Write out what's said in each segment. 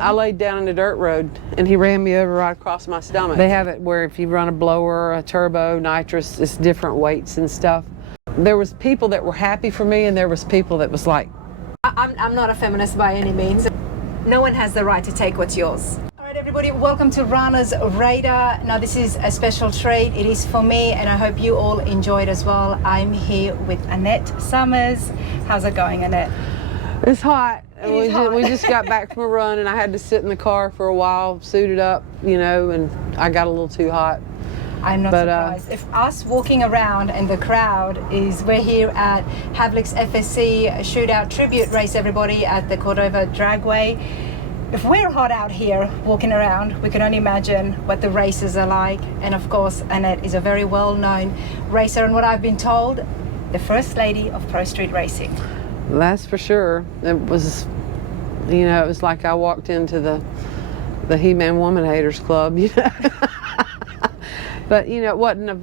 I laid down in the dirt road and he ran me over right across my stomach. They have it where if you run a blower, a turbo, nitrous, it's different weights and stuff. There was people that were happy for me and there was people that was like, I'm not a feminist by any means. No one has the right to take what's yours. All right, everybody, welcome to Rana's Radar. Now, this is a special treat. It is for me, and I hope you all enjoyed as well. I'm here with Annette Summers. How's it going, Annette? it's hot. Hot. We just got back from a run and I had to sit in the car for a while, suited up, you know, and I got a little too hot. I'm not surprised. If us walking around and the crowd we're here at Havliks FSC Shootout tribute race, everybody, at the Cordova Dragway. If we're hot out here walking around, we can only imagine what the races are like. And of course, Annette is a very well-known racer, and what I've been told, the first lady of pro street racing. That's for sure. It was, you know, it was like I walked into the He-Man Woman Haters Club, you know. But you know,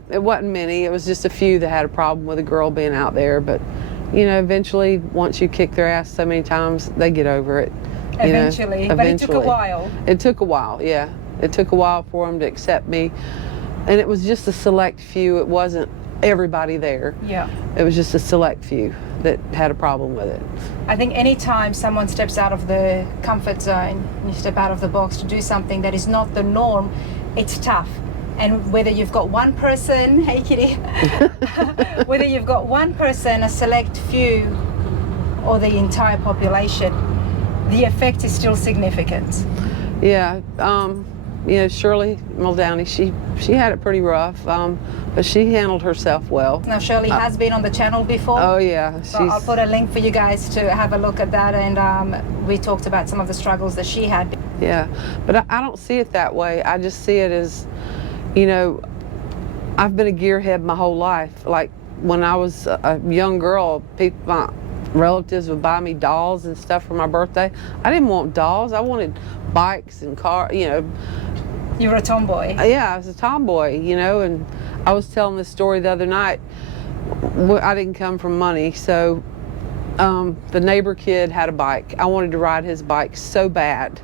it wasn't many. It was just a few that had a problem with a girl being out there. But you know, eventually, once you kick their ass so many times, they get over it. Eventually, but it took a while. It took a while, yeah. It took a while for them to accept me, and it was just a select few. It wasn't everybody there. Yeah. It was just a select few that had a problem with it. I think anytime someone steps out of the comfort zone, you step out of the box to do something that is not the norm, it's tough. And whether you've got one person, hey kitty, whether you've got one person, a select few, or the entire population, the effect is still significant. Yeah, you know, Shirley Muldowney, she had it pretty rough, but she handled herself well. Now Shirley has been on the channel before. Oh yeah. So I'll put a link for you guys to have a look at that, and we talked about some of the struggles that she had. Yeah, but I don't see it that way. I just see it as, you know, I've been a gearhead my whole life. Like when I was a young girl, my relatives would buy me dolls and stuff for my birthday. I didn't want dolls. I wanted bikes and cars, you know. You were a tomboy. Yeah, I was a tomboy, you know, and I was telling this story the other night. I didn't come from money, so the neighbor kid had a bike. I wanted to ride his bike so bad.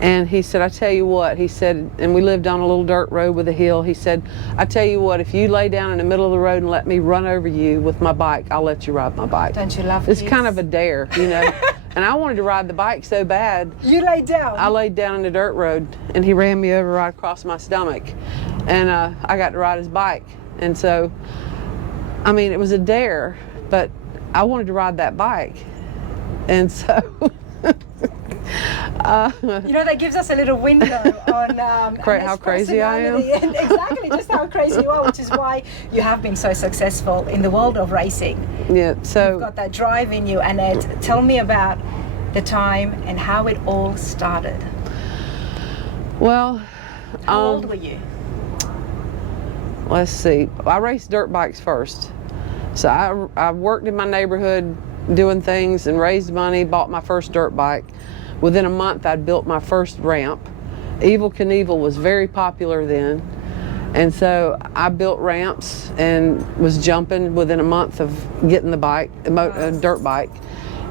And he said, I tell you what, he said, and we lived on a little dirt road with a hill. He said, I tell you what, if you lay down in the middle of the road and let me run over you with my bike, I'll let you ride my bike. Don't you love It's kids? kind of a dare, you know. And I wanted to ride the bike so bad. You laid down? I laid down in the dirt road and he ran me over right across my stomach. And I got to ride his bike. And so, I mean, it was a dare, but I wanted to ride that bike. And so... you know, that gives us a little window on how crazy I am. Exactly, just how crazy you are, which is why you have been so successful in the world of racing. Yeah, so you've got that drive in you. Annette, tell me about the time and how it all started. Well, how old were you? Let's see. I raced dirt bikes first. So I worked in my neighborhood doing things and raised money, bought my first dirt bike. Within a month, I'd built my first ramp. Evel Knievel was very popular then. And so I built ramps and was jumping within a month of getting the bike, a dirt bike.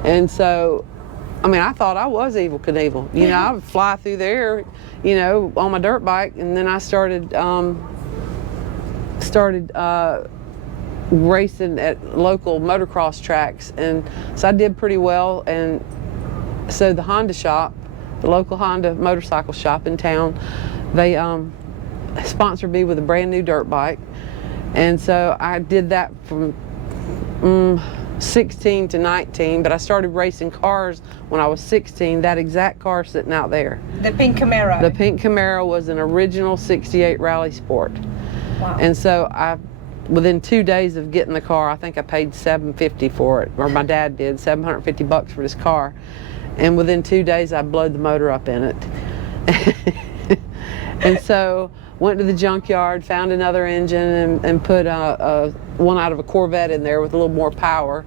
And so, I mean, I thought I was Evel Knievel. You know, I would fly through the air, you know, on my dirt bike. And then I started racing at local motocross tracks. And so I did pretty well. And so the Honda shop, the local Honda motorcycle shop in town, they sponsored me with a brand new dirt bike. And so I did that from 16 to 19, but I started racing cars when I was 16, that exact car sitting out there. The pink Camaro? The pink Camaro was an original 68 Rally Sport. Wow. And so within 2 days of getting the car, I think I paid $750 for it, or my dad did, $750 for this car. And within 2 days, I blowed the motor up in it. And so went to the junkyard, found another engine, and put one out of a Corvette in there with a little more power.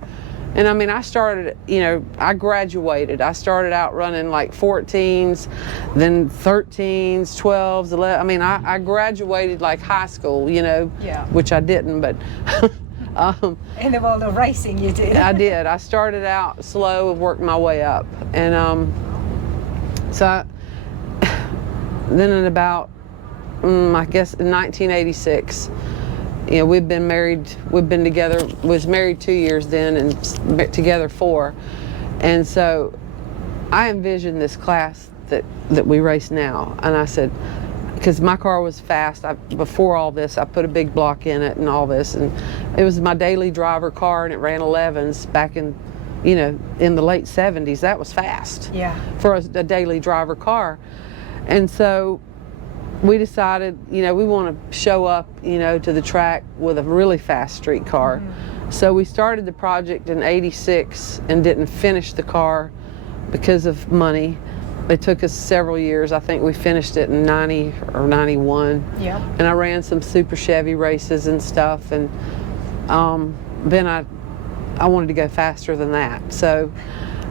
And I mean, I started, you know, I graduated. I started out running like 14s, then 13s, 12s, 11. I mean, I graduated like high school, you know, yeah. Which I didn't, but... in the world of racing, you did. I did. I started out slow and worked my way up. And So then in about, I guess in 1986, you know, we've been together, was married 2 years then and together 4. And so I envisioned this class that we race now. And I said, because my car was fast, before all this, I put a big block in it and all this. And it was my daily driver car and it ran 11s back in, you know, in the late 70s. That was fast for a daily driver car. And so we decided, you know, we want to show up, you know, to the track with a really fast street car. So we started the project in '86 and didn't finish the car because of money. It took us several years. I think we finished it in 90 or 91. Yeah. And I ran some Super Chevy races and stuff. And then I wanted to go faster than that. So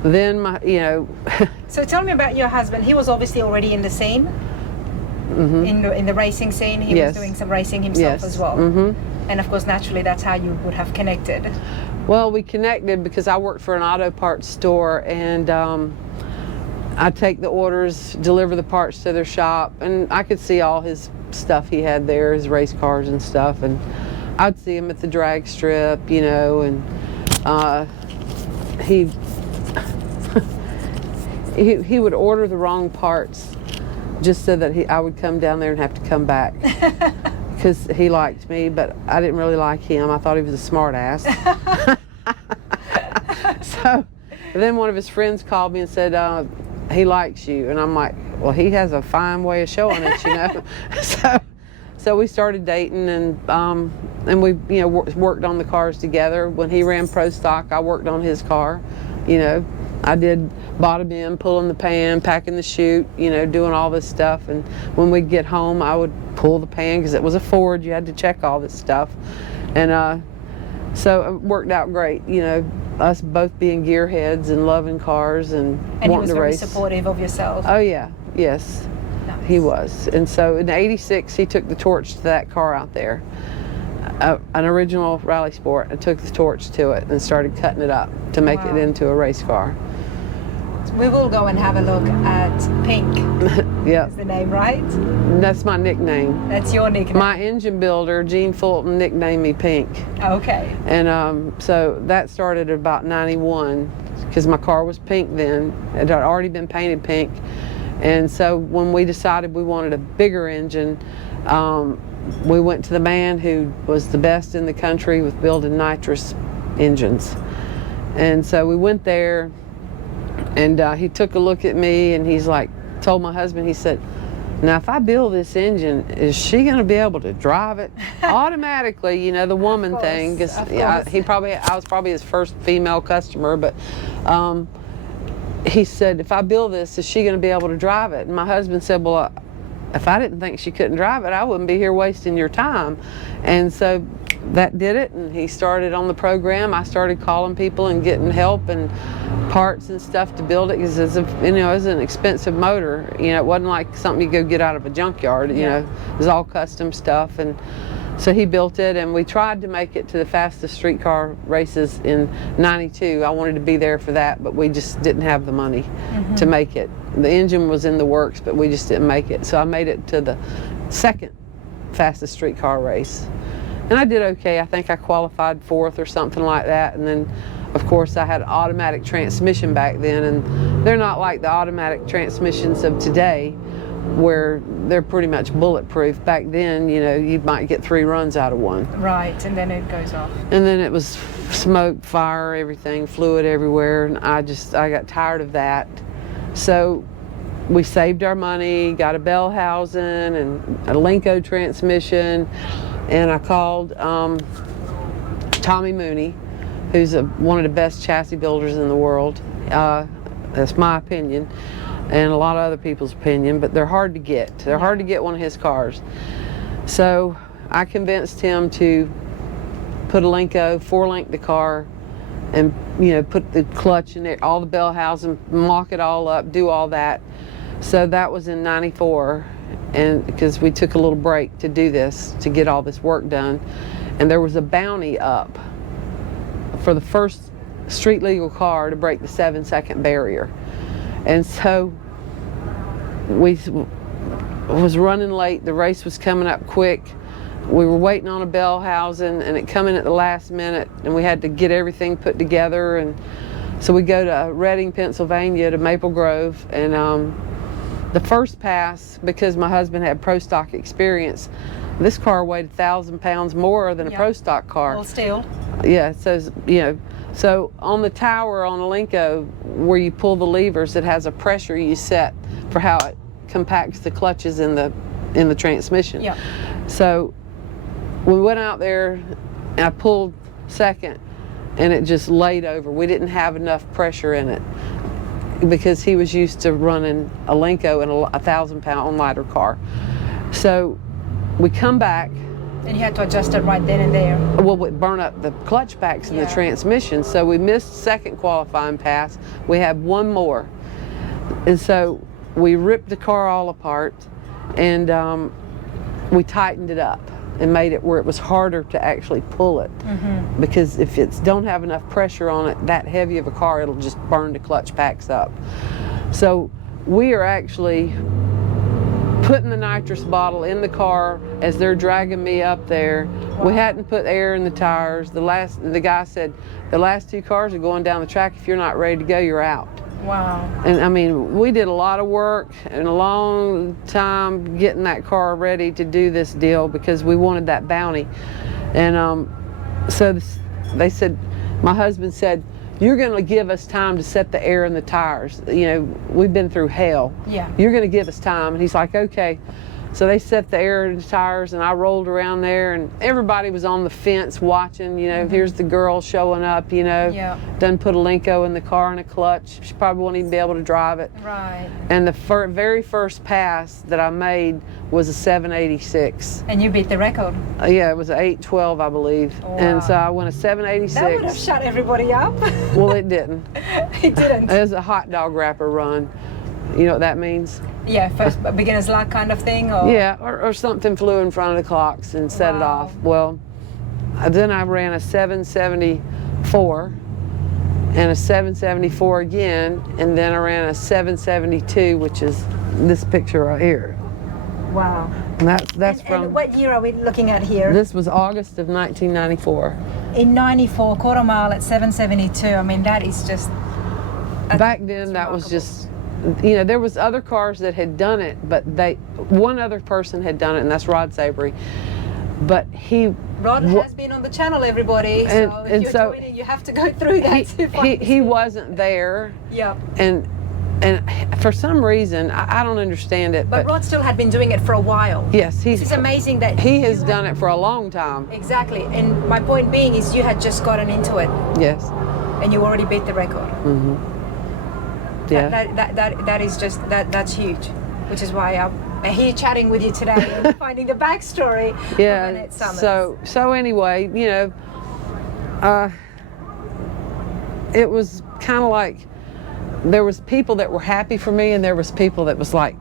then you know. So tell me about your husband. He was obviously already in the scene. In the racing scene, he was doing some racing himself as well. And of course, naturally, that's how you would have connected. Well, we connected because I worked for an auto parts store, and I take the orders, deliver the parts to their shop, and I could see all his stuff he had there, his race cars and stuff, and I'd see him at the drag strip, you know, and he would order the wrong parts just so that I would come down there and have to come back because he liked me, but I didn't really like him. I thought he was a smart ass. So then one of his friends called me and said, he likes you. And I'm like, well, he has a fine way of showing it, you know. So we started dating, and we, you know, worked on the cars together. When he ran pro stock, I worked on his car, you know. I did bottom end, pulling the pan, packing the chute, you know, doing all this stuff. And when we'd get home, I would pull the pan because it was a Ford. You had to check all this stuff. And so it worked out great, you know, us both being gearheads and loving cars and wanting to race. And he was very supportive of yourself. Oh, yeah. Yes. Nice. He was. And so in '86, he took the torch to that car out there. An original Rally Sport, and took the torch to it and started cutting it up to make it into a race car. We will go and have a look at Pink. Yeah. Is the name right? That's my nickname. That's your nickname. My engine builder, Gene Fulton, nicknamed me Pink. Okay. And so that started at about 91 because my car was pink then. It had already been painted pink. And so when we decided we wanted a bigger engine, we went to the man who was the best in the country with building nitrous engines. And so we went there, and he took a look at me, and he's like, told my husband, he said, now if I build this engine, is she going to be able to drive it? Automatically, you know, the woman thing, because I was probably his first female customer, but he said, if I build this, is she going to be able to drive it? And my husband said, well, if I didn't think she couldn't drive it, I wouldn't be here wasting your time. And so that did it, and he started on the program. I started calling people and getting help and parts and stuff to build it, because you know, it was an expensive motor. You know, it wasn't like something you go get out of a junkyard. You know, it was all custom stuff. And so he built it, and we tried to make it to the fastest streetcar races in '92. I wanted to be there for that, but we just didn't have the money to make it. The engine was in the works, but we just didn't make it. So I made it to the second fastest streetcar race. And I did okay. I think I qualified 4th or something like that. And then, of course, I had automatic transmission back then, and they're not like the automatic transmissions of today, where they're pretty much bulletproof. Back then, you know, you might get 3 runs out of one. Right, and then it goes off. And then it was smoke, fire, everything, fluid everywhere, and I got tired of that. So we saved our money, got a bell housing and a Lenco transmission, and I called Tommy Mooney, who's one of the best chassis builders in the world. That's my opinion, and a lot of other people's opinion, but they're hard to get. They're hard to get one of his cars. So I convinced him to put a Lenco, 4-link the car, and, you know, put the clutch in there, all the bell housing, mock it all up, do all that. So that was in '94, and because we took a little break to do this, to get all this work done, and there was a bounty up for the first street legal car to break the 7-second barrier. And so we was running late. The race was coming up quick. We were waiting on a bell housing, and it come in at the last minute, and we had to get everything put together. And so we go to Reading, Pennsylvania, to Maple Grove, and the first pass, because my husband had pro stock experience, this car weighed 1,000 pounds more than a pro stock car. Well, still. Yeah, so so on the tower on Alenco, where you pull the levers, it has a pressure you set for how it compacts the clutches in the transmission. Yeah. So we went out there, and I pulled second, and it just laid over. We didn't have enough pressure in it because he was used to running Alenco in a 1,000-pound lighter car. So we come back. And you had to adjust it right then and there. Well, we burn up the clutch packs in the transmission, so we missed second qualifying pass. We had one more. And so we ripped the car all apart, and we tightened it up and made it where it was harder to actually pull it. Because if it's don't have enough pressure on it, that heavy of a car, it'll just burn the clutch packs up. So we are actually putting the nitrous bottle in the car as they're dragging me up there. Wow. We hadn't put air in the tires. The guy said, the last 2 cars are going down the track. If you're not ready to go, you're out. Wow. And I mean, we did a lot of work and a long time getting that car ready to do this deal because we wanted that bounty. And so they said, my husband said, you're going to give us time to set the air in the tires. You know, we've been through hell. Yeah. You're going to give us time. And he's like, okay. So they set the air in the tires, and I rolled around there, and everybody was on the fence watching. You know, here's the girl showing up, you know, done put Alenco in the car and a clutch. She probably won't even be able to drive it. Right. And the very first pass that I made was a 786. And you beat the record. Yeah, it was an 812, I believe. Wow. And so I went a 786. That would have shut everybody up. Well, it didn't. It didn't. It was a hot dog wrapper run. You know what that means? Yeah, first beginner's luck kind of thing? Or? Yeah, or something flew in front of the clocks and set it off. Well, then I ran a 774 and a 774 again, and then I ran a 772, which is this picture right here. Wow. And that's from... And what year are we looking at here? This was August of 1994. In 94, quarter mile at 772. I mean, that is just... Back then, that was just... You know, there was other cars that had done it, but one other person had done it, and that's Rod Sabry. But Rod has been on the channel, everybody. So if you're joining, you have to go through that to find he wasn't there. Yeah. And for some reason, I don't understand it. But Rod still had been doing it for a while. Yes, it's amazing that he has done it for a long time. Exactly. And my point being is, you had just gotten into it. Yes. And you already beat the record. Mm-hmm. Yeah. That is just that's huge, which is why I'm here chatting with you today and finding the backstory of Annette Summer. So anyway, you know, it was kind of like there was people that were happy for me, and there was people that was like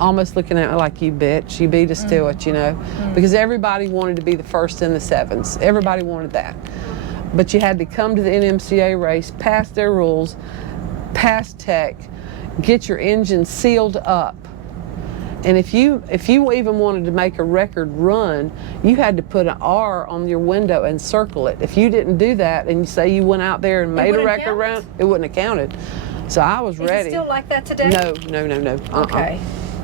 almost looking at me like, you bitch, you beat us to it, you know, because everybody wanted to be the first in the sevens. Everybody wanted that, but you had to come to the NMCA race, pass their rules, pass tech, get your engine sealed up, and if you even wanted to make a record run, you had to put an R on your window and circle it. If you didn't do that, and you say you went out there and made a record run, it wouldn't have counted. So I was ready. Is it still like that today? No. Okay.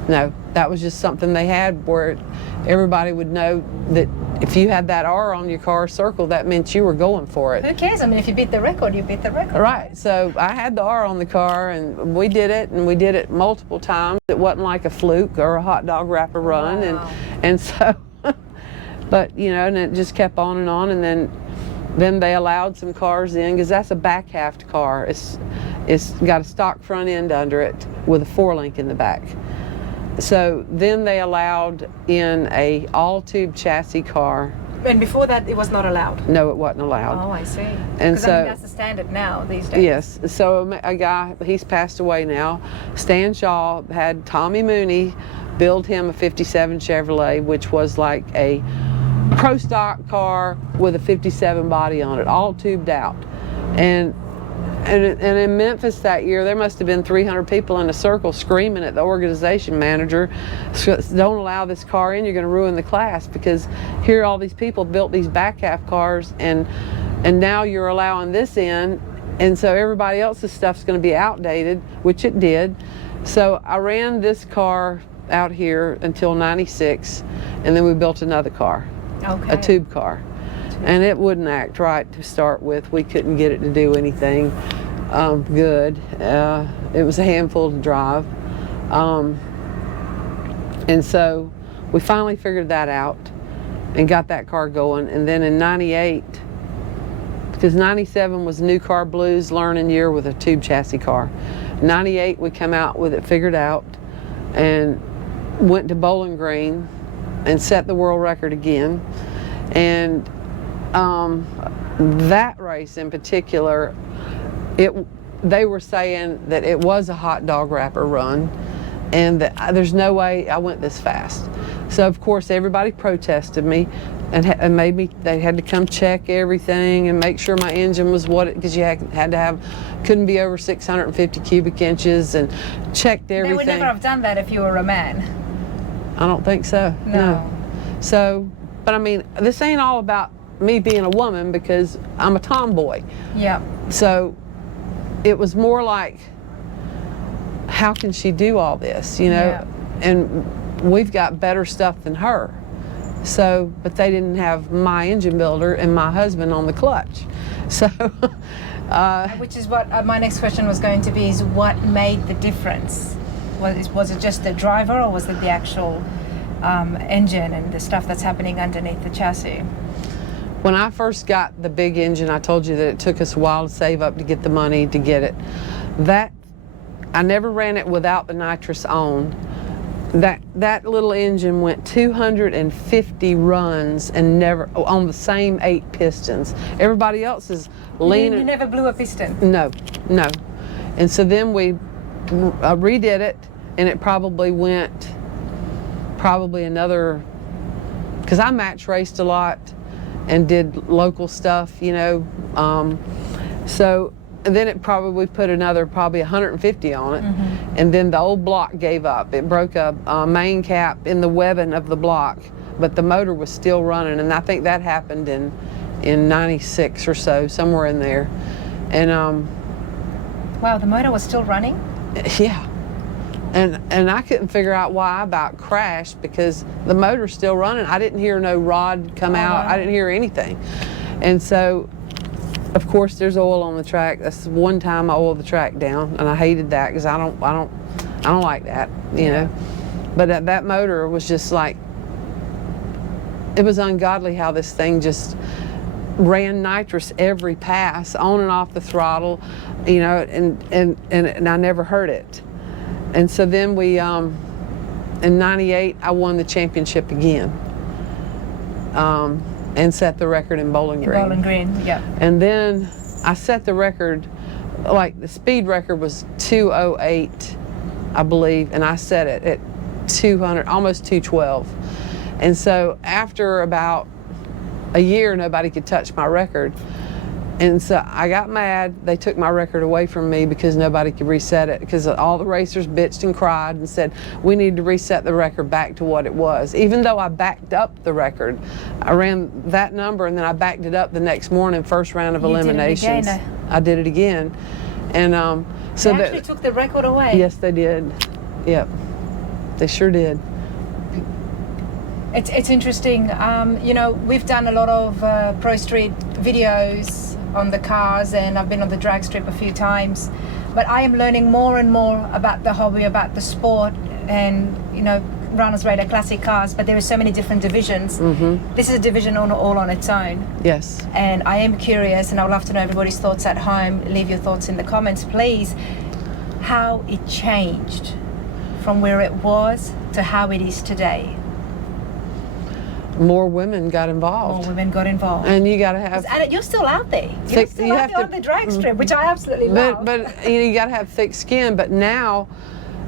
No, that was just something they had where everybody would know that if you had that R on your car circle, that meant you were going for it. Who cares? I mean, if you beat the record, you beat the record. Right. So I had the R on the car, and we did it multiple times. It wasn't like a fluke or a hot dog wrapper run. Wow. And so, but you know, and it just kept on, and then they allowed some cars in, because that's a back halved car. It's got a stock front end under it with a 4-link in the back. So then they allowed in a all-tube chassis car. And before that, it was not allowed? No, it wasn't allowed. Oh, I see. And so, I mean, that's the standard now these days. Yes. So a guy, he's passed away now, Stan Shaw, had Tommy Mooney build him a 57 Chevrolet, which was like a pro stock car with a 57 body on it, all tubed out. And And in Memphis that year, there must have been 300 people in a circle screaming at the organization manager, don't allow this car in, you're going to ruin the class, because here all these people built these back half cars, and now you're allowing this in, and so everybody else's stuff's going to be outdated, which it did. So I ran this car out here until 96, and then we built another car, a tube car. And it wouldn't act right to start with. We couldn't get it to do anything good. It was a handful to drive. And so we finally figured that out and got that car going. And then in 98, because 97 was new car blues learning year with a tube chassis car. 98 we come out with it figured out and went to Bowling Green and set the world record again. And that race in particular, they were saying that it was a hot dog wrapper run, and that there's no way I went this fast. So of course everybody protested me and made me, they had to come check everything and make sure my engine was what it, because you had to have, couldn't be over 650 cubic inches, and checked everything. They would never have done that if you were a man. I don't think so. No. So, but I mean, this ain't all about me being a woman, because I'm a tomboy. Yeah. So it was more like, how can she do all this, you know? Yeah. And we've got better stuff than her. So, but they didn't have my engine builder and my husband on the clutch. So, which is what my next question was going to be, is what made the difference? Was it just the driver, or was it the actual engine and the stuff that's happening underneath the chassis? When I first got the big engine, I told you that it took us a while to save up to get the money to get it. That, I never ran it without the nitrous on. That little engine went 250 runs and never, on the same 8 pistons. Everybody else is leaning. You never blew a piston? No. And so then we redid it, and it probably went another, because I match raced a lot and did local stuff, you know. So then it probably put another 150 on it. Mm-hmm. And then the old block gave up. It broke a main cap in the webbing of the block, but the motor was still running, and I think that happened in 96 or so, somewhere in there. And wow, the motor was still running? Yeah. And I couldn't figure out why I about crashed, because the motor's still running. I didn't hear no rod come out. I didn't hear anything. And so, of course, there's oil on the track. That's one time I oiled the track down, and I hated that, because I don't like that, you know. But that motor was just like, it was ungodly how this thing just ran nitrous every pass, on and off the throttle, you know, and I never heard it. And so then we, in 98, I won the championship again, and set the record in Bowling Green. Bowling Green, yeah. And then I set the record, like the speed record was 208, I believe, and I set it at 200, almost 212. And so after about a year, nobody could touch my record. And so I got mad. They took my record away from me because nobody could reset it, because all the racers bitched and cried and said, we need to reset the record back to what it was. Even though I backed up the record, I ran that number and then I backed it up the next morning, first round of eliminations. Did it again. I did it again. And so they actually took the record away? Yes, they did. Yep, they sure did. It's interesting. You know, we've done a lot of Pro Street videos on the cars, and I've been on the drag strip a few times, but I am learning more and more about the hobby, about the sport, and you know, Runners Radar Classic cars, but there are so many different divisions. Mm-hmm. This is a division all on its own. Yes. And I am curious, and I would love to know everybody's thoughts at home. Leave your thoughts in the comments, please, how it changed from where it was to how it is today. More women got involved. More women got involved. And you got to have... And you're still out there. You're still out there on the drag strip, which I absolutely love. But you know, you got to have thick skin. But now,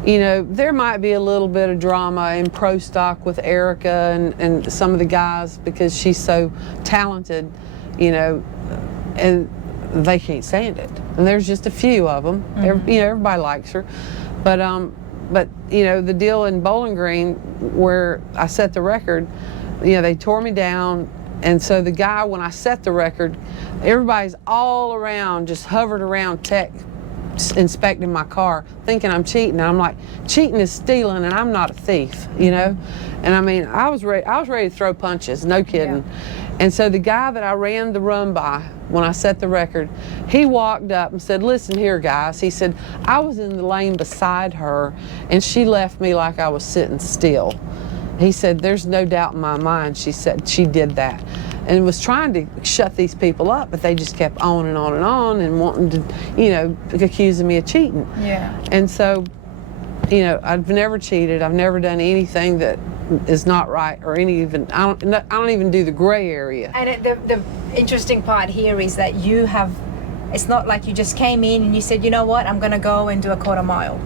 you know, there might be a little bit of drama in pro stock with Erica and some of the guys, because she's so talented, you know. And they can't stand it. And there's just a few of them. Everybody likes her, but the deal in Bowling Green where I set the record, they tore me down. And so the guy, when I set the record, everybody's all around, just hovered around inspecting my car, thinking I'm cheating. And I'm like, cheating is stealing, and I'm not a thief, And I mean, I was ready to throw punches, no kidding. Yeah. And so the guy that I ran the run by when I set the record, he walked up and said, "Listen here, guys." He said, "I was in the lane beside her, and she left me like I was sitting still." He said, "There's no doubt in my mind," she said, "she did that." And was trying to shut these people up, but they just kept on and on and on and wanting to, accusing me of cheating. Yeah. And so, I've never cheated. I've never done anything that is not right, or I don't even do the gray area. And the interesting part here is that it's not like you just came in and you said, "You know what, I'm going to go and do a quarter mile."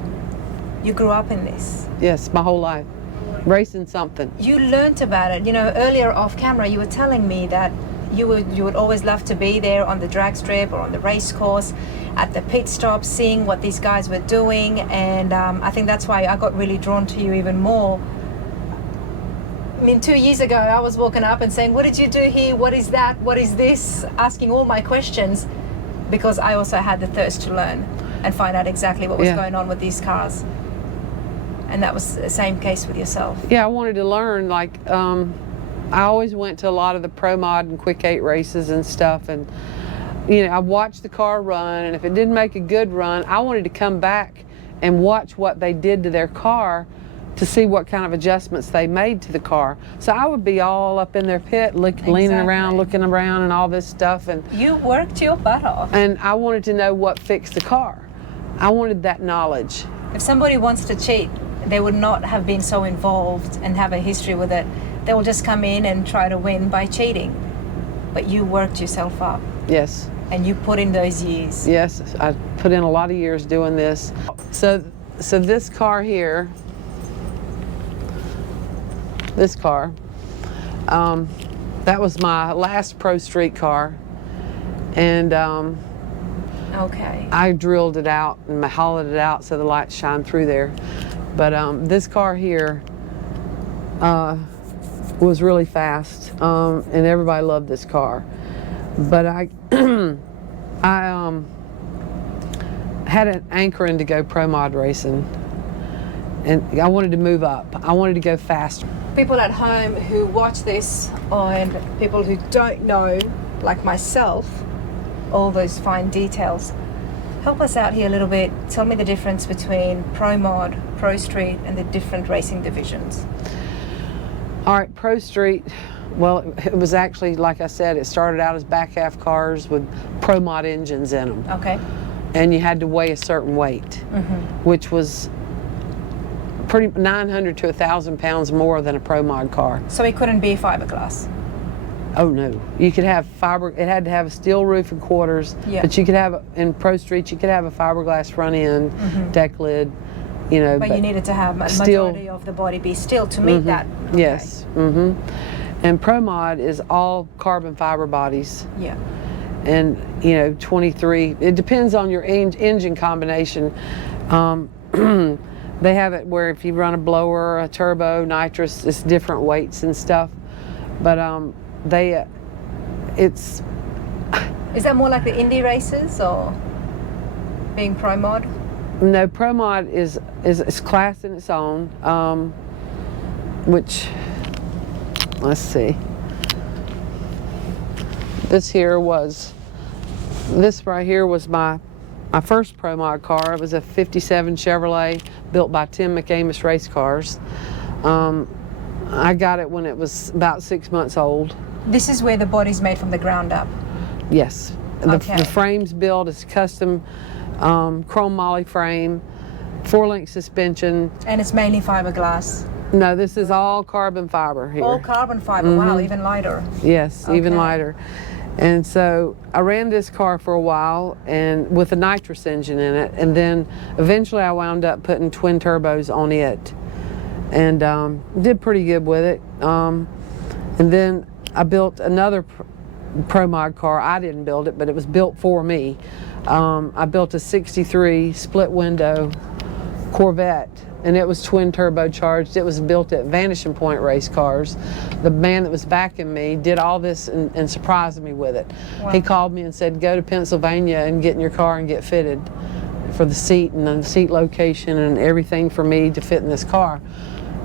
You grew up in this. Yes, my whole life. Racing something. You learned about it. Earlier off camera, you were telling me that you would always love to be there on the drag strip or on the race course, at the pit stop, seeing what these guys were doing, and I think that's why I got really drawn to you even more. I mean, 2 years ago, I was walking up and saying, "What did you do here? What is that? What is this?" Asking all my questions, because I also had the thirst to learn and find out exactly what was going on with these cars. And that was the same case with yourself. Yeah, I wanted to learn. I always went to a lot of the Pro Mod and Quick 8 races and stuff, and I watched the car run, and if it didn't make a good run, I wanted to come back and watch what they did to their car to see what kind of adjustments they made to the car. So I would be all up in their pit, leaning around, looking around, and all this stuff. And you worked your butt off. And I wanted to know what fixed the car. I wanted that knowledge. If somebody wants to cheat, they would not have been so involved and have a history with it. They will just come in and try to win by cheating. But you worked yourself up. Yes. And you put in those years. Yes, I put in a lot of years doing this. So this car here, that was my last Pro Street car. And okay. I drilled it out and hollowed it out so the lights shine through there. But this car here was really fast, and everybody loved this car. But I had an anchoring to go Pro Mod racing, and I wanted to move up. I wanted to go faster. People at home who watch this, and people who don't know, like myself, all those fine details, help us out here a little bit. Tell me the difference between Pro Mod, Pro Street, and the different racing divisions. All right, Pro Street, well, it was actually, like I said, it started out as back half cars with Pro Mod engines in them. Okay. And you had to weigh a certain weight, which was pretty 900 to 1,000 pounds more than a Pro Mod car. So it couldn't be fiberglass? Oh no, you could have it had to have a steel roof and quarters, but you could have, in Pro Street, you could have a fiberglass front end, deck lid, But you needed to have a majority of the body be steel to meet that. Okay. Yes, and Pro Mod is all carbon fiber bodies. Yeah. And 23, it depends on your engine combination. They have it where if you run a blower, a turbo, nitrous, it's different weights and stuff. But it's... Is that more like the Indy races, or being Pro Mod? No, Pro Mod is class in its own, which, let's see. This right here was my first Pro Mod car. It was a 57 Chevrolet built by Tim McAmis Race Cars. I got it when it was about 6 months old. This is where the body's made from the ground up? Yes. Okay. The frame's built, it's custom chrome moly frame, 4-link suspension. And it's mainly fiberglass? No, this is all carbon fiber here. All carbon fiber, wow, even lighter. Yes, even lighter. And so I ran this car for a while, and with a nitrous engine in it, and then eventually I wound up putting twin turbos on it, and did pretty good with it. And then I built another pro mod car. I didn't build it, but it was built for me. I built a 63 split window Corvette, and it was twin turbocharged. It was built at Vanishing Point Race Cars. The man that was backing me did all this and surprised me with it. Wow. He called me and said, go to Pennsylvania and get in your car and get fitted for the seat and the seat location and everything for me to fit in this car.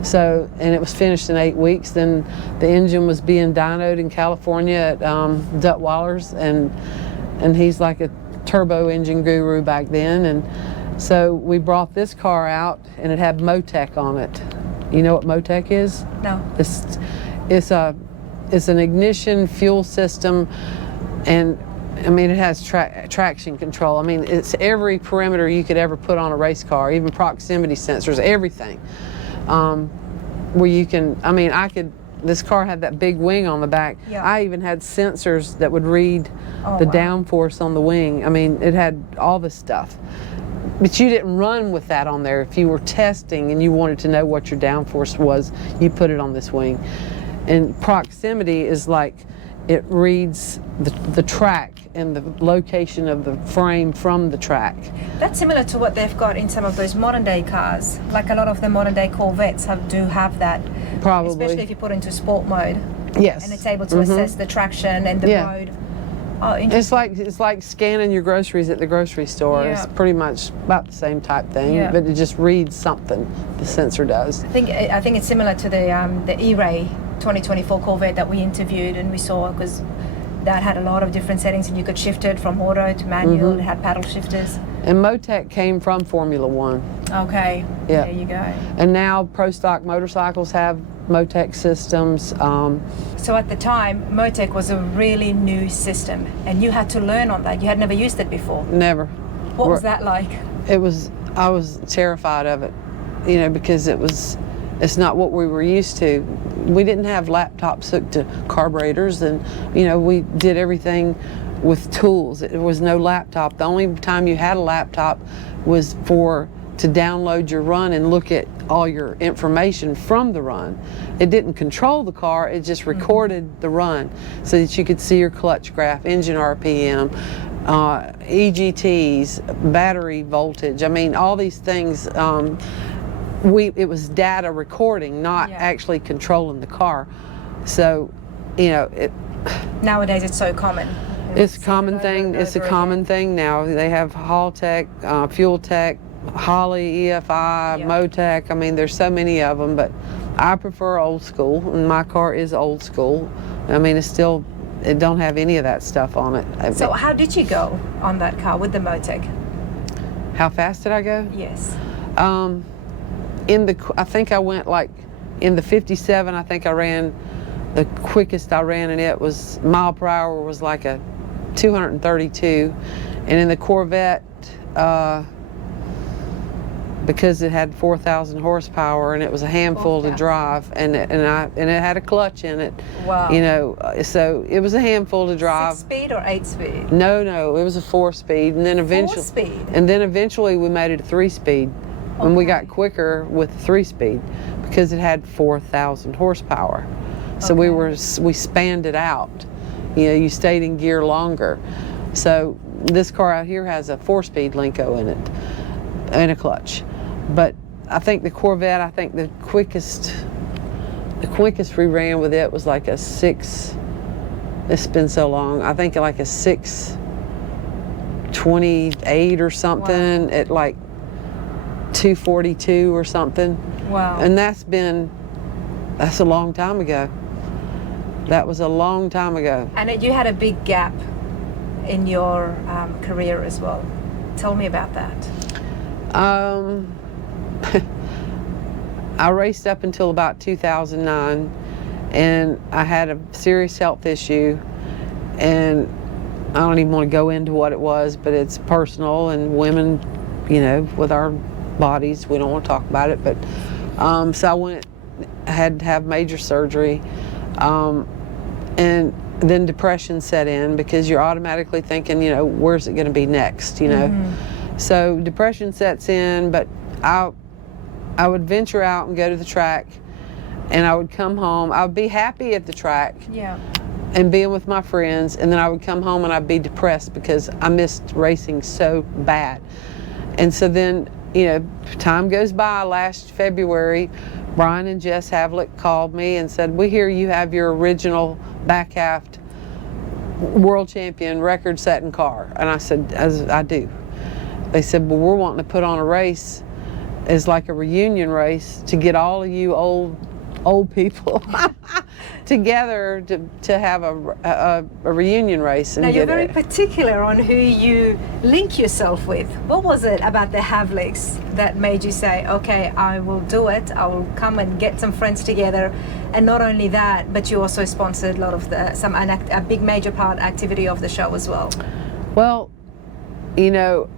So, and it was finished in 8 weeks. Then the engine was being dynoed in California at Duttweiler's, and he's like a turbo engine guru back then. And so we brought this car out, and it had Motec on it. You know what Motec is? No. It's an ignition fuel system, and I mean, it has traction control. I mean, it's every perimeter you could ever put on a race car, even proximity sensors, everything. Where you can, I mean, this car had that big wing on the back. Yeah. I even had sensors that would read the downforce on the wing. I mean, it had all this stuff. But you didn't run with that on there. If you were testing and you wanted to know what your downforce was, you put it on this wing. And proximity is like, it reads the track and the location of the frame from the track. That's similar to what they've got in some of those modern day cars. Like a lot of the modern day Corvettes do have that. Probably. Especially if you put into sport mode. Yes. And it's able to assess the traction and the mode. Oh, it's like scanning your groceries at the grocery store. Yeah. It's pretty much about the same type thing, Yeah. but it just reads something. The sensor does. I think it's similar to the E-Ray 2024 Corvette that we interviewed and we saw, because that had a lot of different settings and you could shift it from auto to manual. It had paddle shifters. And Motec came from Formula One. Okay. Yeah. There you go. And now pro stock motorcycles have Motec systems. So at the time, Motec was a really new system and you had to learn on that. You had never used it before. Never. What was that like? I was terrified of it, you know, because it's not what we were used to. We didn't have laptops hooked to carburetors, and you know, we did everything with tools. There was no laptop. The only time you had a laptop was to download your run and look at all your information from the run. It didn't control the car, it just recorded the run so that you could see your clutch graph, engine RPM, EGTs, battery voltage. I mean, all these things. It was data recording, not actually controlling the car. So, you know, nowadays it's so common. It's a common thing. It's a common thing now. They have Haltech, Fuel Tech, Holley, EFI, Motec. I mean, there's so many of them, but I prefer old school, and my car is old school. I mean, it don't have any of that stuff on it. So how did you go on that car with the Motec? How fast did I go? Yes. I think I went like in the 57. I think I ran, the quickest I ran in it was mile per hour was like a 232, and in the Corvette, because it had 4,000 horsepower and it was a handful to drive, and it had a clutch in it. Wow. You know, so it was a handful to drive. 6-speed or 8-speed? No, it was a 4-speed, and then eventually 4-speed. And then eventually we made it a 3-speed. When we got quicker with 3-speed, because it had 4,000 horsepower. So we spanned it out. You know, you stayed in gear longer. So this car out here has a 4-speed Linko in it and a clutch. But I think the Corvette, the quickest we ran with it was like a 6. It's been so long. I think like a 6:28 or something at like 242 or something. Wow. And that's a long time ago. That was a long time ago. And you had a big gap in your career as well. Tell me about that. I raced up until about 2009, and I had a serious health issue, and I don't even want to go into what it was, but it's personal, and women, you know, with our bodies, we don't want to talk about it, but so I had to have major surgery, and then depression set in because you're automatically thinking, you know, where's it going to be next, you know? So depression sets in, but I would venture out and go to the track, and I would come home. I would be happy at the track, and being with my friends, and then I would come home and I'd be depressed because I missed racing so bad. And so then, you know, time goes by. Last February, Brian and Jess Havliks called me and said, we hear you have your original back-aft world champion record-setting car. And I said, as I do. They said, well, we're wanting to put on a race as like a reunion race to get all of you old people together to have a reunion race. And now you're very particular on who you link yourself with. What was it about the Havliks that made you say, okay, I will do it, I will come and get some friends together? And not only that, but you also sponsored a lot of a big major part activity of the show as well. Well, you know,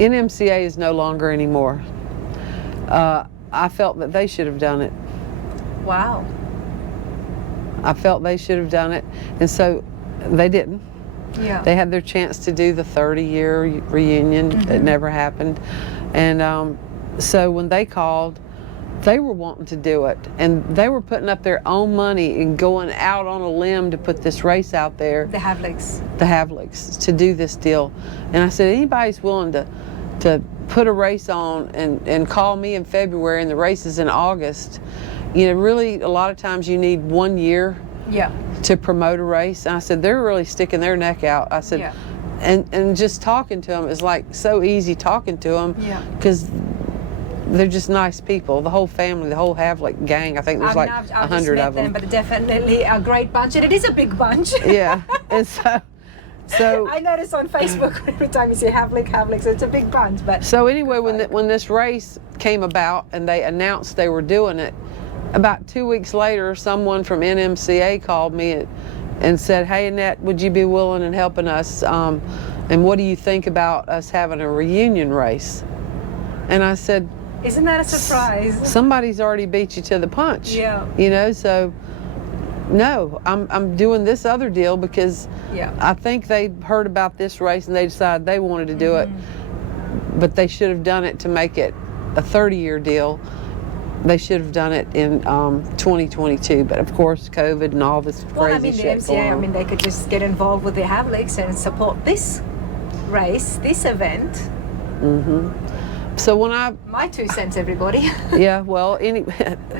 NMCA is no longer anymore. I felt that they should have done it. Wow. I felt they should have done it, and so they didn't. Yeah. They had their chance to do the 30-year reunion. Mm-hmm. It never happened. And so when they called, they were wanting to do it, and they were putting up their own money and going out on a limb to put this race out there. The Havliks, to do this deal. And I said, anybody's willing to put a race on and call me in February, and the race is in August. You know, really a lot of times you need 1 year to promote a race. And I said, they're really sticking their neck out. I said, and just talking to them is like so easy talking to them because they're just nice people. The whole family, the whole Havlik gang. I think there's like 100 of them. But definitely a great bunch, and it is a big bunch. Yeah, and so I notice on Facebook every time you see Havliks, it's a big bunch. But so anyway, when this race came about and they announced they were doing it, about 2 weeks later, someone from NMCA called me and said, "Hey Annette, would you be willing and helping us? And what do you think about us having a reunion race?" And I said, "Isn't that a surprise? Somebody's already beat you to the punch." Yeah. You know, so. No, I'm doing this other deal because I think they heard about this race and they decided they wanted to do it, but they should have done it to make it a 30-year deal. They should have done it in 2022, but of course COVID and all this crazy shit going on. I mean, they could just get involved with the Havliks and support this race, this event. Mm-hmm. So when my 2 cents, everybody. Yeah, well,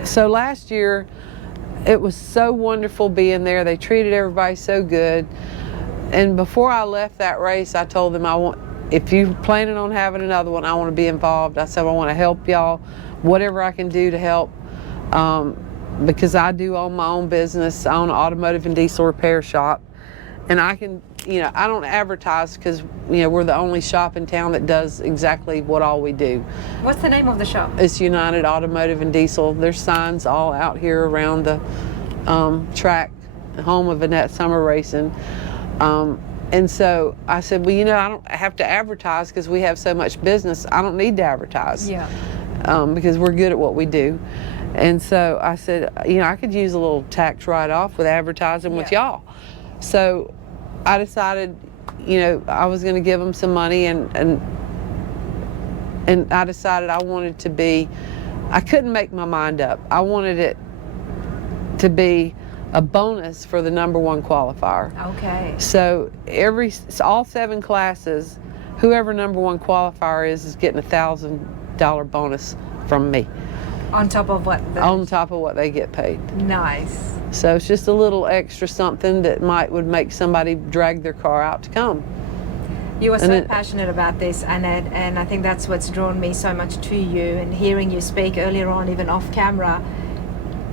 so last year, it was so wonderful being there. They treated everybody so good. And before I left that race, I told them, if you're planning on having another one, I want to be involved. I said, I want to help y'all, whatever I can do to help. Because I do own my own business. I own an automotive and diesel repair shop. And I can, you know, I don't advertise because, you know, we're the only shop in town that does exactly what all we do. What's the name of the shop? It's United Automotive and Diesel. There's signs all out here around the track, home of Annette Summer Racing. And so I said, well, you know, I don't have to advertise because we have so much business. I don't need to advertise because we're good at what we do. And so I said, you know, I could use a little tax write-off with advertising with y'all. So I decided, you know, I was going to give them some money, and I decided I wanted to be, I couldn't make my mind up. I wanted it to be a bonus for the #1 qualifier. Okay. So all 7 classes, whoever #1 qualifier is getting a $1,000 bonus from me. On top of what? On top of what they get paid. Nice. So it's just a little extra something that would make somebody drag their car out to come. You are so passionate about this, Annette, and I think that's what's drawn me so much to you. And hearing you speak earlier on, even off camera,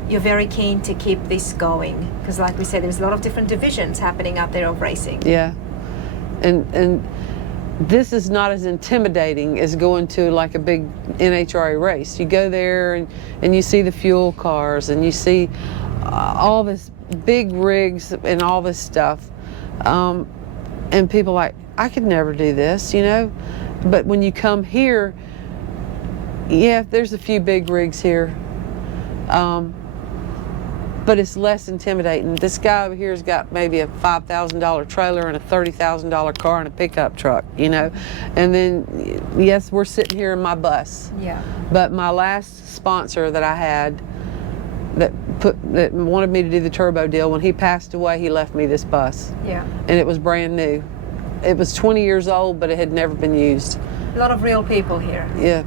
you're very keen to keep this going. Because like we said, there's a lot of different divisions happening out there of racing. Yeah. And this is not as intimidating as going to like a big NHRA race. You go there and you see the fuel cars and you see all this big rigs and all this stuff. And people are like, I could never do this, you know? But when you come here, yeah, there's a few big rigs here. But it's less intimidating. This guy over here has got maybe a $5,000 trailer and a $30,000 car and a pickup truck, you know? And then, yes, we're sitting here in my bus. Yeah. But my last sponsor that I had that wanted me to do the turbo deal. When he passed away, he left me this bus. Yeah. And it was brand new. It was 20 years old, but it had never been used. A lot of real people here. Yeah.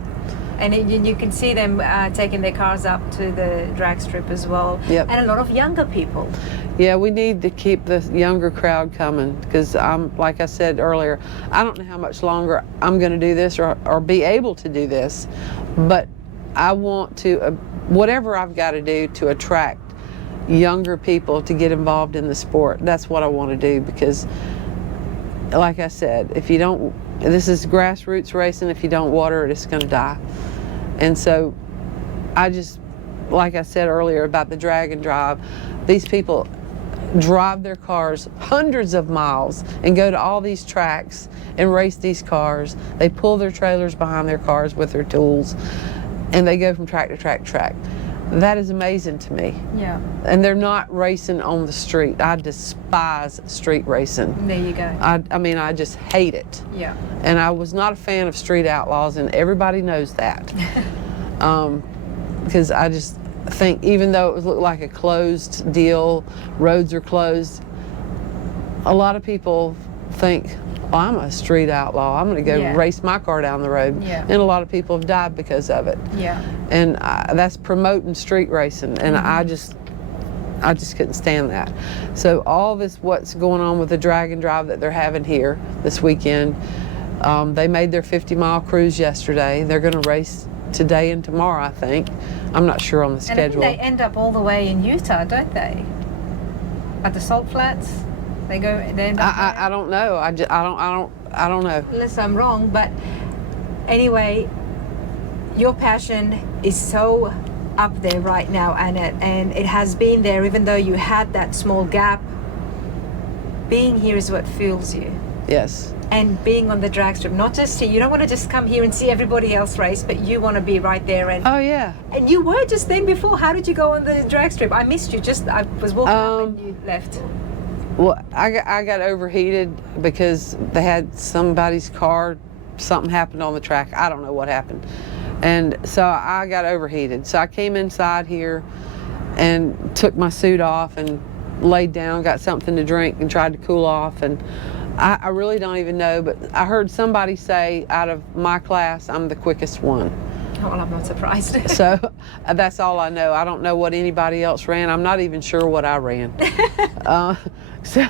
And you can see them taking their cars up to the drag strip as well. Yep. And a lot of younger people. Yeah, we need to keep the younger crowd coming because like I said earlier, I don't know how much longer I'm going to do this or be able to do this, but I want to, whatever I've got to do to attract younger people to get involved in the sport, that's what I want to do because, like I said, if you don't, this is grassroots racing, if you don't water it, it's going to die. And so I just, like I said earlier about the drag and drive, these people drive their cars hundreds of miles and go to all these tracks and race these cars. They pull their trailers behind their cars with their tools and they go from track to track to track. That is amazing to me. Yeah. And they're not racing on the street. I despise street racing. There you go. I mean, I just hate it. Yeah. And I was not a fan of street outlaws, and everybody knows that. Because I just think, even though it looked like a closed deal, roads are closed, a lot of people think, well, I'm a street outlaw. I'm going to go race my car down the road. Yeah. And a lot of people have died because of it. Yeah. And that's promoting street racing, and I just couldn't stand that. So all this, what's going on with the drag and drive that they're having here this weekend, they made their 50-mile cruise yesterday. They're going to race today and tomorrow, I think. I'm not sure on the schedule. And they end up all the way in Utah, don't they? At the Salt Flats. They end up I don't know. I don't know. Unless I'm wrong, but anyway, your passion is so up there right now, Annette, and it has been there even though you had that small gap. Being here is what fuels you. Yes. And being on the drag strip, not just here. You don't want to just come here and see everybody else race, but you want to be right there. And oh yeah. And you were just then before. How did you go on the drag strip? I missed you. I was walking up and you left. Well, I got overheated because they had somebody's car, something happened on the track. I don't know what happened. And so I got overheated. So I came inside here and took my suit off and laid down, got something to drink and tried to cool off. And I really don't even know, but I heard somebody say out of my class, I'm the quickest one. Oh, well, I'm not surprised. So that's all I know. I don't know what anybody else ran. I'm not even sure what I ran. So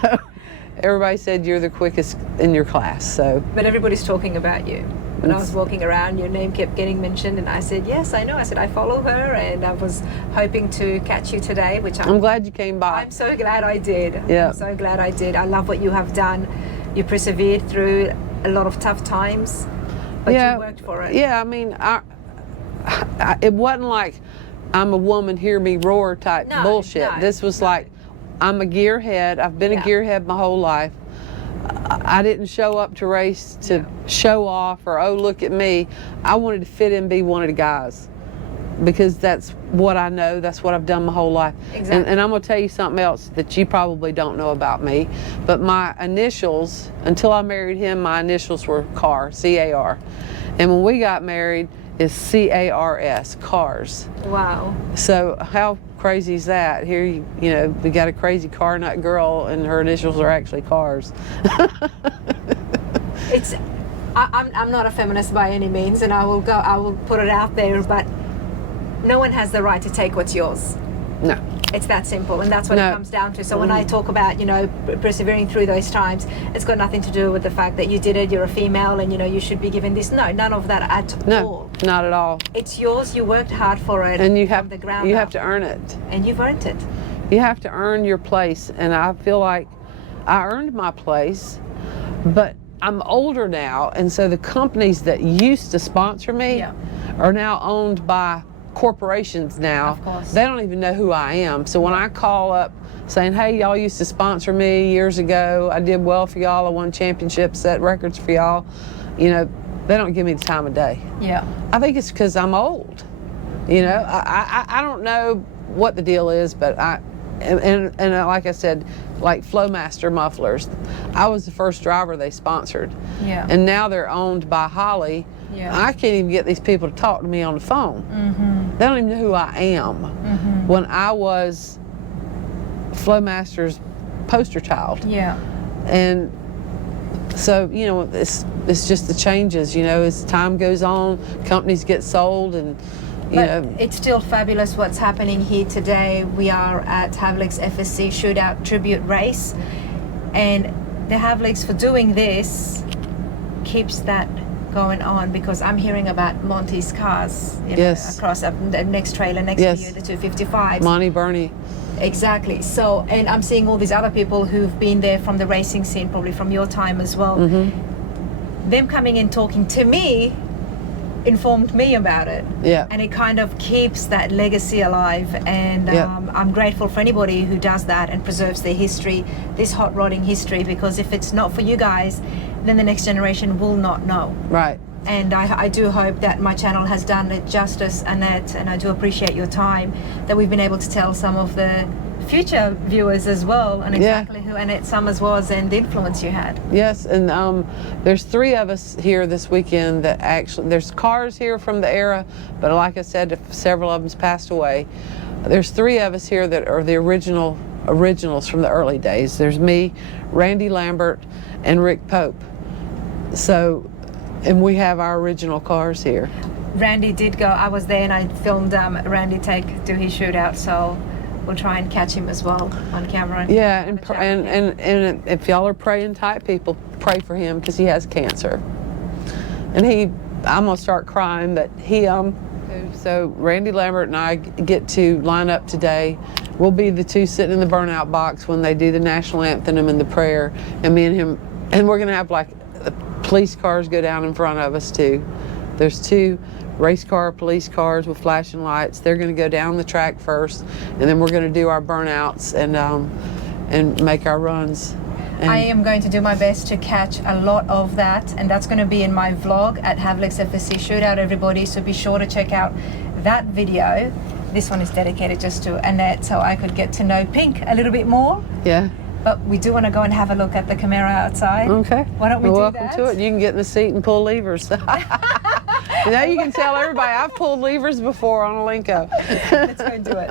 everybody said you're the quickest in your class. So. But everybody's talking about you. When I was walking around, your name kept getting mentioned, and I said, yes, I know. I said, I follow her, and I was hoping to catch you today, which I'm glad you came by. I'm so glad I did. Yeah. I'm so glad I did. I love what you have done. You persevered through a lot of tough times, but you worked for it. Yeah, I mean, it wasn't like I'm a woman, hear me roar type bullshit. No, this was like, I'm a gearhead. I've been a gearhead my whole life. I didn't show up to race to show off or, oh, look at me. I wanted to fit in, be one of the guys, because that's what I know. That's what I've done my whole life. Exactly. And I'm going to tell you something else that you probably don't know about me, but my initials, until I married him, my initials were CAR, C-A-R. And when we got married, is C-A-R-S, cars. Wow. So how crazy is that? Here, you know, we got a crazy car nut girl, and her initials are actually cars. I'm not a feminist by any means, and I will put it out there, but no one has the right to take what's yours. No. It's that simple, and that's what it comes down to. So when I talk about, you know, persevering through those times, it's got nothing to do with the fact that you did it, you're a female, and, you know, you should be given this. No, none of that at all. No, not at all. It's yours. You worked hard for it. And you have from the ground you up. have to earn it. And you've earned it. You have to earn your place, and I feel like I earned my place, but I'm older now, and so the companies that used to sponsor me are now owned by corporations now. Of course. They don't even know who I am. So when I call up saying, hey, y'all used to sponsor me years ago, I did well for y'all, I won championships, set records for y'all, you know, they don't give me the time of day. Yeah. I think it's because I'm old. You know, I don't know what the deal is, but and like I said, like Flowmaster mufflers, I was the first driver they sponsored. Yeah. And now they're owned by Holly. Yeah. I can't even get these people to talk to me on the phone. They don't even know who I am. When I was Flowmaster's poster child. Yeah. And so, you know, it's just the changes, you know, as time goes on, companies get sold, and you know. It's still fabulous what's happening here today. We are at Havliks FSC Shootout Tribute Race, and the Havliks, for doing this, keeps that going on, because I'm hearing about Monty's cars, you know, across the next trailer next to you, the 255s. Monty, Bernie. Exactly. So, and I'm seeing all these other people who've been there from the racing scene, probably from your time as well. Them coming and talking to me informed me about it. Yeah. And it kind of keeps that legacy alive. And I'm grateful for anybody who does that and preserves their history, this hot rodding history, because if it's not for you guys, then the next generation will not know. Right. And I do hope that my channel has done it justice, Annette, and I do appreciate your time, that we've been able to tell some of the future viewers as well, and exactly who Annette Summers was and the influence you had. Yes, and there's 3 of us here this weekend that actually, there's cars here from the era, but like I said, several of them's passed away. There's 3 of us here that are the originals from the early days. There's me, Randy Lambert, and Rick Pope. So, and we have our original cars here. Randy did go, I was there and I filmed Randy do his shootout, so we'll try and catch him as well on camera. Yeah, and if y'all are praying type people, pray for him, because he has cancer. And I'm gonna start crying, but so Randy Lambert and I get to line up today. We'll be the 2 sitting in the burnout box when they do the national anthem and the prayer, and me and him, and we're gonna have like police cars go down in front of us too. There's 2 race car police cars with flashing lights. They're going to go down the track first, and then we're going to do our burnouts and make our runs. And I am going to do my best to catch a lot of that, and that's going to be in my vlog at Havliks FSC Shootout, everybody, so be sure to check out that video. This one is dedicated just to Annette, so I could get to know Pink a little bit more. Yeah. But we do want to go and have a look at the Camaro outside. Okay. Why don't we do that? Welcome to it. You can get in the seat and pull levers. Now you can tell everybody I've pulled levers before on a Linko. Let's go and do it.